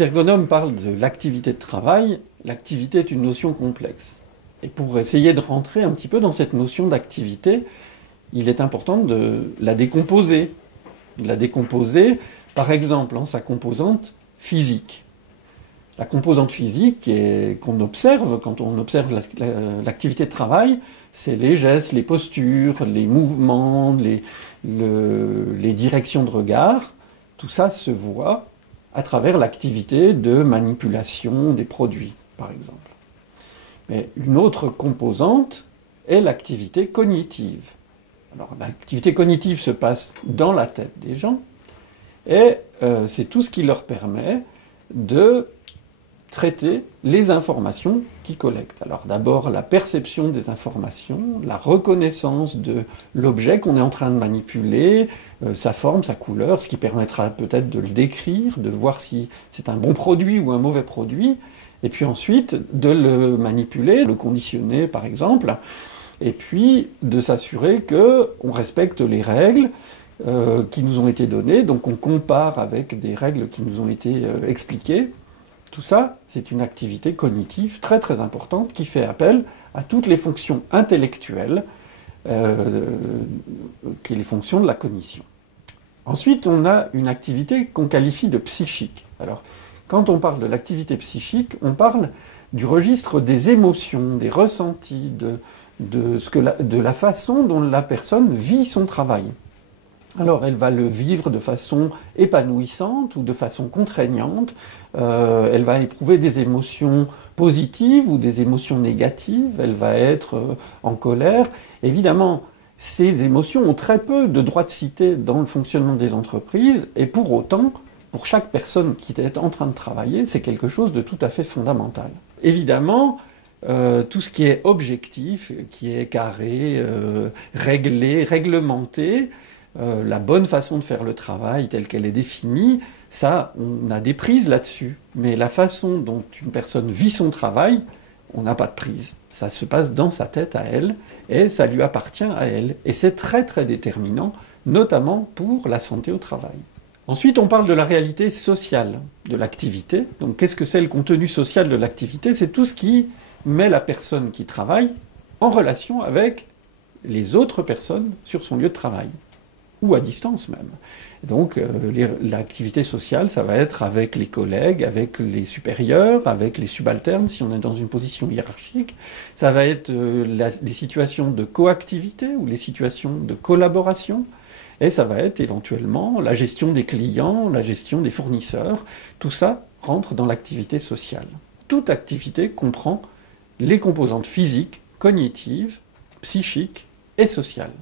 les ergonomes parlent de l'activité de travail. L'activité est une notion complexe. Et pour essayer de rentrer un petit peu dans cette notion d'activité, il est important de la décomposer. De la décomposer, par exemple, en sa composante physique. La composante physique qu'on observe quand on observe l'activité de travail, c'est les gestes, les postures, les mouvements, les directions de regard. Tout ça se voit à travers l'activité de manipulation des produits, par exemple. Mais une autre composante est l'activité cognitive. Alors, l'activité cognitive se passe dans la tête des gens, et c'est tout ce qui leur permet de traiter les informations qu'ils collectent. Alors d'abord la perception des informations, la reconnaissance de l'objet qu'on est en train de manipuler, sa forme, sa couleur, ce qui permettra peut-être de le décrire, de voir si c'est un bon produit ou un mauvais produit, et puis ensuite de le manipuler, le conditionner par exemple, et puis de s'assurer qu'on respecte les règles qui nous ont été données, donc on compare avec des règles qui nous ont été expliquées. Tout ça, c'est une activité cognitive très très importante qui fait appel à toutes les fonctions intellectuelles, qui sont les fonctions de la cognition. Ensuite, on a une activité qu'on qualifie de psychique. Alors, quand on parle de l'activité psychique, on parle du registre des émotions, des ressentis, de la façon dont la personne vit son travail. Alors, elle va le vivre de façon épanouissante ou de façon contraignante. Elle va éprouver des émotions positives ou des émotions négatives. Elle va être en colère. Évidemment, ces émotions ont très peu de droit de cité dans le fonctionnement des entreprises. Et pour autant, pour chaque personne qui est en train de travailler, c'est quelque chose de tout à fait fondamental. Évidemment, tout ce qui est objectif, qui est carré, réglé, réglementé, la bonne façon de faire le travail telle qu'elle est définie, ça, on a des prises là-dessus. Mais la façon dont une personne vit son travail, on n'a pas de prise. Ça se passe dans sa tête à elle, et ça lui appartient à elle. Et c'est très très déterminant, notamment pour la santé au travail. Ensuite, on parle de la réalité sociale de l'activité. Donc, qu'est-ce que c'est le contenu social de l'activité? C'est tout ce qui met la personne qui travaille en relation avec les autres personnes sur son lieu de travail, ou à distance même. Donc l'activité sociale, ça va être avec les collègues, avec les supérieurs, avec les subalternes, si on est dans une position hiérarchique. Ça va être les situations de coactivité ou les situations de collaboration. Et ça va être éventuellement la gestion des clients, la gestion des fournisseurs. Tout ça rentre dans l'activité sociale. Toute activité comprend les composantes physiques, cognitives, psychiques et sociales.